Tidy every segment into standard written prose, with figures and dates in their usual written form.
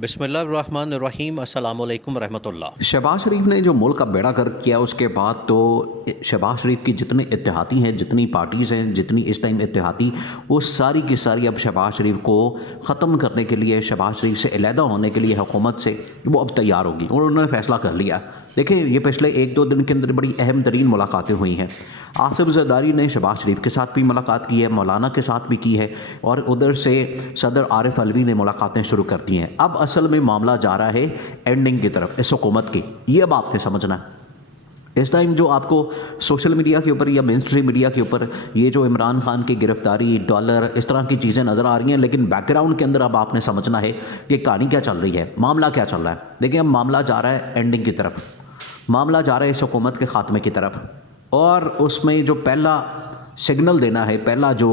बिस्मिल्लाहिर्रहमानिर्रहीम अस्सलामु अलैकुम रहमतुल्लाह। शहबाज शरीफ ने जो मुल्क का बेड़ा गर्क किया उसके बाद तो शहबाज शरीफ की जितने इत्तेहादी हैं, जितनी पार्टीज़ हैं, जितनी इस टाइम इत्तेहादी, वो सारी की सारी अब शहबाज शरीफ को ख़त्म करने के लिए, शहबाज शरीफ से अलहदा होने के लिए हुकूमत से वो अब तैयार होगी और उन्होंने फ़ैसला कर लिया। देखिए, ये पिछले 1-2 दिन के अंदर बड़ी अहम तरीन मुलाकातें हुई हैं। आसिफ जरदारी ने शहबाज शरीफ के साथ भी मुलाकात की है, मौलाना के साथ भी की है और उधर से सदर आरिफ अलवी ने मुलाकातें शुरू कर दी हैं। अब असल में मामला जा रहा है एंडिंग की तरफ इस हुकूमत की। ये अब आपने समझना है। इस टाइम जो आपको सोशल मीडिया के ऊपर या मेन स्ट्रीम मीडिया के ऊपर ये जो इमरान खान की गिरफ्तारी, डॉलर, इस तरह की चीज़ें नज़र आ रही हैं, लेकिन बैकग्राउंड के अंदर अब आपने समझना है कि कहानी क्या चल रही है, मामला क्या चल रहा है। देखिए, अब मामला जा रहा है एंडिंग की तरफ, मामला जा रहा है इस हुकूमत के ख़ात्मे की तरफ। और उसमें जो पहला सिग्नल देना है, पहला जो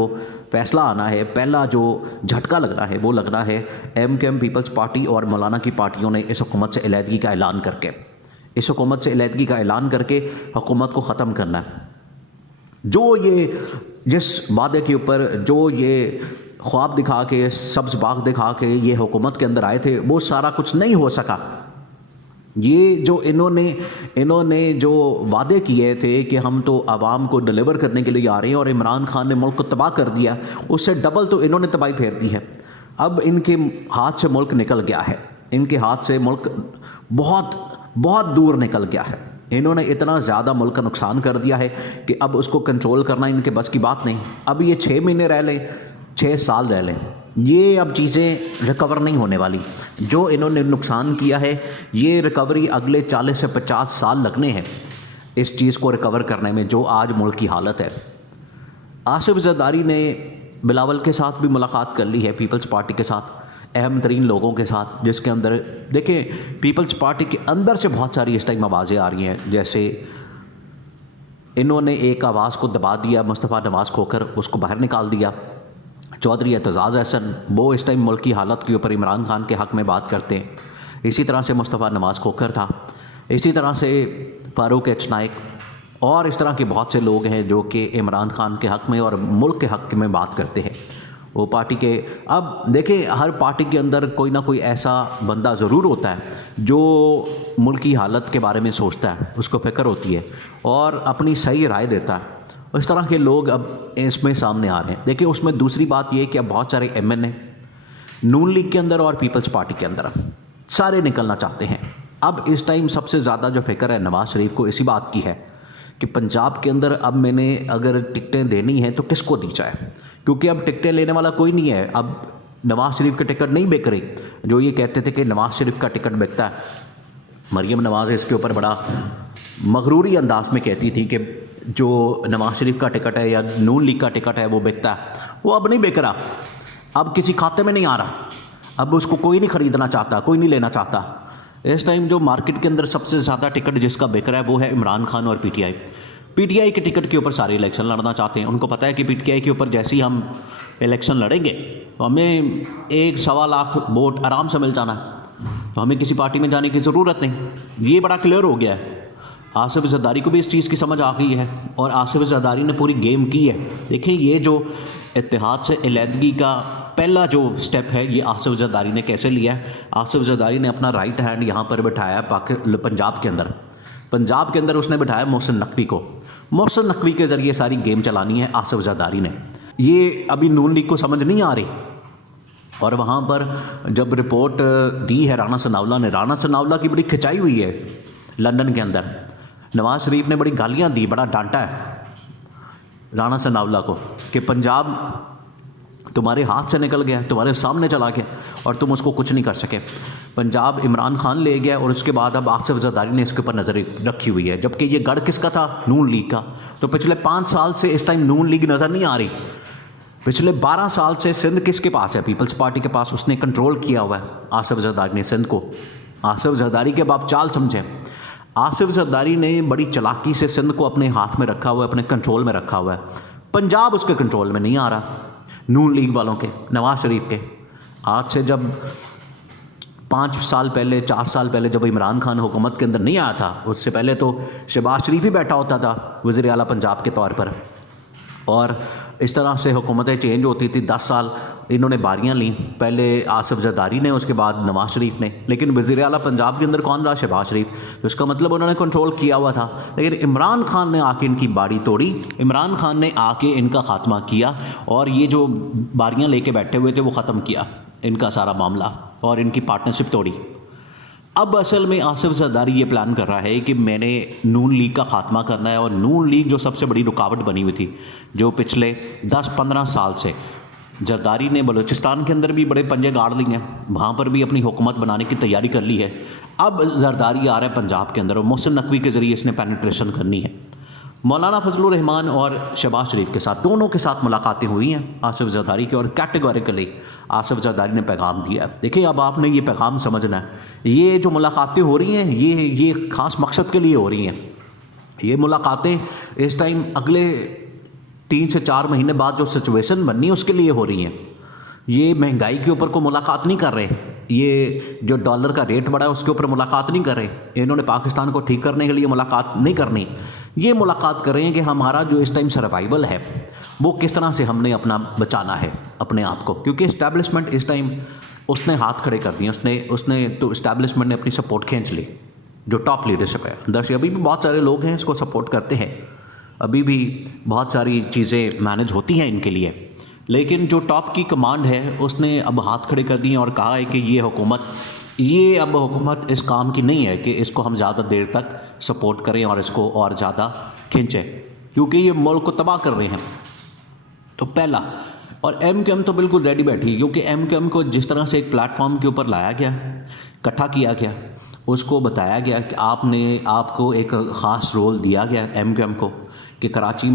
फैसला आना है, पहला जो झटका लगना है, वो लगना है MKM पीपल्स पार्टी और मौलाना की पार्टियों ने इस हुकूमत से अलहदगी का ऐलान करके, इस हुकूमत से अलहदगी का ऐलान करके हुकूमत को ख़त्म करना है। जो ये जिस वादे के ऊपर, जो ये ख्वाब दिखा के, सब्ज़ बाग दिखा के ये हुकूमत के अंदर आए थे, वो सारा कुछ नहीं हो सका। ये जो इन्होंने जो वादे किए थे कि हम तो आवाम को डिलीवर करने के लिए आ रहे हैं और इमरान खान ने मुल्क को तबाह कर दिया, उससे डबल तो इन्होंने तबाही फेर दी है। अब इनके हाथ से मुल्क निकल गया है, इनके हाथ से मुल्क बहुत बहुत दूर निकल गया है। इन्होंने इतना ज़्यादा मुल्क का नुकसान कर दिया है कि अब उसको कंट्रोल करना इनके बस की बात नहीं। अब ये 6 महीने रह लें, 6 साल रह लें, ये अब चीज़ें रिकवर नहीं होने वाली। जो इन्होंने नुकसान किया है, ये रिकवरी अगले 40 से 50 साल लगने हैं इस चीज़ को रिकवर करने में, जो आज मुल्क की हालत है। आसिफ जरदारी ने बिलावल के साथ भी मुलाकात कर ली है, पीपल्स पार्टी के साथ, अहम तरीन लोगों के साथ, जिसके अंदर देखें पीपल्स पार्टी के अंदर से बहुत सारी इस टाइम आवाज़ें आ रही हैं। जैसे इन्होंने एक आवाज़ को दबा दिया, मुस्तफ़ा नवाज़ खोकर उसको बाहर निकाल दिया। चौधरी एतजाज़ अहसन, वो इस टाइम मुल्क की हालत के ऊपर इमरान खान के हक़ में बात करते हैं। इसी तरह से मुस्तफ़ा नवाज़ खोकर था, इसी तरह से फ़ारूक एच नाइक और इस तरह के बहुत से लोग हैं जो कि इमरान खान के हक़ में और मुल्क के हक़ में बात करते हैं। वो पार्टी के, अब देखें, हर पार्टी के अंदर कोई ना कोई ऐसा बंदा ज़रूर होता है जो मुल्क की हालत के बारे में सोचता है, उसको फ़िक्र होती है और अपनी सही राय देता है। इस तरह के लोग अब इसमें सामने आ रहे हैं। देखिए, उसमें दूसरी बात यह कि अब बहुत सारे MN नून लीग के अंदर और पीपल्स पार्टी के अंदर सारे निकलना चाहते हैं। अब इस टाइम सबसे ज़्यादा जो फिक्र है नवाज़ शरीफ को इसी बात की है कि पंजाब के अंदर अब मैंने अगर टिकटें देनी हैं तो किसको दी जाए, क्योंकि अब टिकटें लेने वाला कोई नहीं है। अब नवाज़ शरीफ के टिकट नहीं बिक रही। जो ये कहते थे कि नवाज़ शरीफ का टिकट बिकता है, मरियम नवाज़ इसके ऊपर बड़ा मगरूरी अंदाज में कहती थी कि जो नवाज़ शरीफ का टिकट है या नून लीग का टिकट है वो बिकता है, वो अब नहीं बिक रहा, अब किसी खाते में नहीं आ रहा, अब उसको कोई नहीं ख़रीदना चाहता, कोई नहीं लेना चाहता। इस टाइम जो मार्केट के अंदर सबसे ज़्यादा टिकट जिसका बिक रहा है वो है इमरान खान और PTI के टिकट के ऊपर सारे इलेक्शन लड़ना चाहते हैं। उनको पता है कि PTI के ऊपर जैसे ही हम इलेक्शन लड़ेंगे तो हमें 1-1.25 लाख वोट आराम से मिल जाना है, तो हमें किसी पार्टी में जाने की ज़रूरत नहीं। ये बड़ा क्लियर हो गया है। आसिफ जरदारी को भी इस चीज़ की समझ आ गई है और आसिफ जरदारी ने पूरी गेम की है। देखें, ये जो इत्तेहाद से अलहदगी का पहला जो स्टेप है, ये आसिफ जरदारी ने कैसे लिया है। आसिफ जरदारी ने अपना राइट हैंड यहाँ पर बिठाया पंजाब के अंदर उसने बिठाया मोहसिन नकवी को। मोहसिन नकवी के ज़रिए सारी गेम चलानी है आसिफ जरदारी ने। ये अभी नून लीग को समझ नहीं आ रही। और वहाँ पर जब रिपोर्ट दी है राणा सनाउल्लाह ने, राणा सनाउल्लाह की बड़ी खिंचाई हुई है लंदन के अंदर। नवाज़ शरीफ ने बड़ी गालियाँ दी, बड़ा डांटा है राणा सनाउल्लाह को कि पंजाब तुम्हारे हाथ से निकल गया, तुम्हारे सामने चला गया और तुम उसको कुछ नहीं कर सके। पंजाब इमरान खान ले गया और उसके बाद अब आसिफ जरदारी ने इसके ऊपर नज़र रखी हुई है। जबकि ये गढ़ किसका था? नून लीग का। तो पिछले 5 साल से इस टाइम नून लीग नज़र नहीं आ रही। पिछले 12 साल से सिंध किसके पास है? पीपल्स पार्टी के पास। उसने कंट्रोल किया हुआ है आसिफ जरदारी ने सिंध को। आसिफ जरदारी के बाप चाल समझे। आसिफ जरदारी ने बड़ी चालाकी से सिंध को अपने हाथ में रखा हुआ है, अपने कंट्रोल में रखा हुआ है। पंजाब उसके कंट्रोल में नहीं आ रहा, नून लीग वालों के, नवाज़ शरीफ के। आज से जब 5 साल पहले, 4 साल पहले जब इमरान खान हुकूमत के अंदर नहीं आया था, उससे पहले तो शहबाज शरीफ ही बैठा होता था वज़ीर आला पंजाब के तौर पर। और इस तरह से हुकूमतें चेंज होती थी 10 साल इन्होंने बारियां लीं, पहले आसिफ जरदारी ने, उसके बाद नवाज शरीफ ने। लेकिन वज़ीर आला पंजाब के अंदर कौन रहा? शहबाज शरीफ। तो इसका मतलब उन्होंने कंट्रोल किया हुआ था। लेकिन इमरान खान ने आके इनकी बाड़ी तोड़ी, इमरान खान ने आके इनका खात्मा किया और ये जो बारियां लेके बैठे हुए थे वो ख़त्म किया इनका सारा मामला और इनकी पार्टनरशिप तोड़ी। अब असल में आसिफ जरदारी ये प्लान कर रहा है कि मैंने नून लीग का खात्मा करना है। और नून लीग जो सबसे बड़ी रुकावट बनी हुई थी, जो पिछले 10-15 साल से जरदारी ने बलूचिस्तान के अंदर भी बड़े पंजे गाड़ लिए हैं, वहाँ पर भी अपनी हुकूमत बनाने की तैयारी कर ली है। अब जरदारी आ रहा है पंजाब के अंदर और मोहसिन नकवी के ज़रिए इसने पेनिट्रेशन करनी है। मौलाना फजलुर रहमान और शहबाज शरीफ के साथ, दोनों के साथ मुलाकातें हुई हैं आसिफ जरदारी की और कैटेगोरिकली आसिफ जरदारी ने पैगाम दिया है। देखिए, अब आपने ये पैगाम समझना है, ये जो मुलाकातें हो रही हैं ये ख़ास मकसद के लिए हो रही हैं। ये मुलाकातें इस टाइम अगले 3 से 4 महीने बाद जो सिचुएशन बननी है उसके लिए हो रही हैं। ये महंगाई के ऊपर को मुलाकात नहीं कर रहे, ये जो डॉलर का रेट बढ़ा है उसके ऊपर मुलाकात नहीं कर रहे, इन्होंने पाकिस्तान को ठीक करने के लिए मुलाकात नहीं करनी। ये मुलाकात कर रहे हैं कि हमारा जो इस टाइम सर्वाइवल है वो किस तरह से हमने अपना बचाना है अपने आप को, क्योंकि इस्टेब्लिशमेंट इस टाइम उसने हाथ खड़े कर दिए, उसने तो इस्टेब्लिशमेंट ने अपनी सपोर्ट खींच ली। जो टॉप लीडरशिप है अंदर से अभी भी बहुत सारे लोग हैं इसको सपोर्ट करते हैं, अभी भी बहुत सारी चीज़ें मैनेज होती हैं इनके लिए, लेकिन जो टॉप की कमांड है उसने अब हाथ खड़े कर दिए और कहा है कि ये अब हुकूमत इस काम की नहीं है कि इसको हम ज़्यादा देर तक सपोर्ट करें और इसको और ज़्यादा खींचें, क्योंकि ये मुल्क को तबाह कर रहे हैं। तो पहला, और MQM तो बिल्कुल रेडी बैठी, क्योंकि MQM को जिस तरह से एक प्लेटफॉर्म के ऊपर लाया गया, इकट्ठा किया गया, उसको बताया गया कि आपको एक ख़ास रोल दिया गया MQM को कि कराची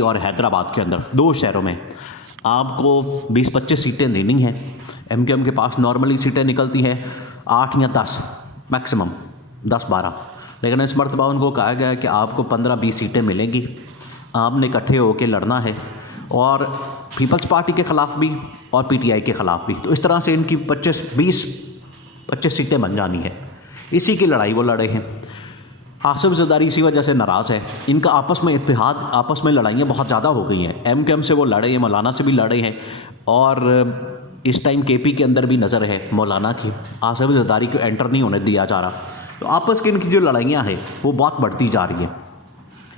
और हैदराबाद के अंदर 2 शहरों में आपको 20-25 सीटें देनी हैं। MQM के पास नॉर्मली सीटें निकलती हैं 8 या 10, मैक्सिमम 10-12, लेकिन इस मरतबा उनको कहा गया है कि आपको 15-20 सीटें मिलेंगी, आपने इकट्ठे होकर लड़ना है, और पीपल्स पार्टी के ख़िलाफ़ भी और PTI के ख़िलाफ़ भी। तो इस तरह से इनकी 25 सीटें बन जानी है, इसी की लड़ाई वो लड़े हैं। आसिफ जरदारी इसी वजह से नाराज़ है, इनका आपस में लड़ाइयाँ बहुत ज़्यादा हो गई हैं। MQM से वो लड़े हैं, मौलाना से भी लड़े हैं, और इस टाइम KP के अंदर भी नज़र है मौलाना की, आसिफ जरदारी को एंटर नहीं होने दिया जा रहा। तो आपस की इनकी जो लड़ाइयाँ हैं वो बहुत बढ़ती जा रही है।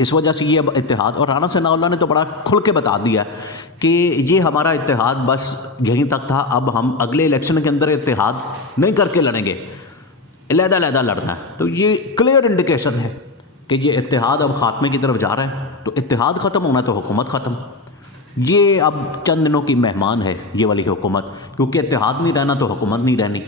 इस वजह से ये अब इत्तेहाद, और राना सनाउल्लाह ने तो बड़ा खुल के बता दिया कि ये हमारा इत्तेहाद बस यहीं तक था, अब हम अगले इलेक्शन के अंदर इत्तेहाद नहीं करके लड़ेंगे, अलहदा लड़ना है। तो ये क्लियर इंडिकेशन है कि ये इत्तेहाद अब ख़ात्मे की तरफ जा रहा है। तो इत्तेहाद ख़त्म होना तो हुकूमत ख़त्म। ये अब चंद दिनों की मेहमान है ये वाली हुकूमत, क्योंकि इत्तेहाद नहीं रहना तो हुकूमत नहीं रहनी।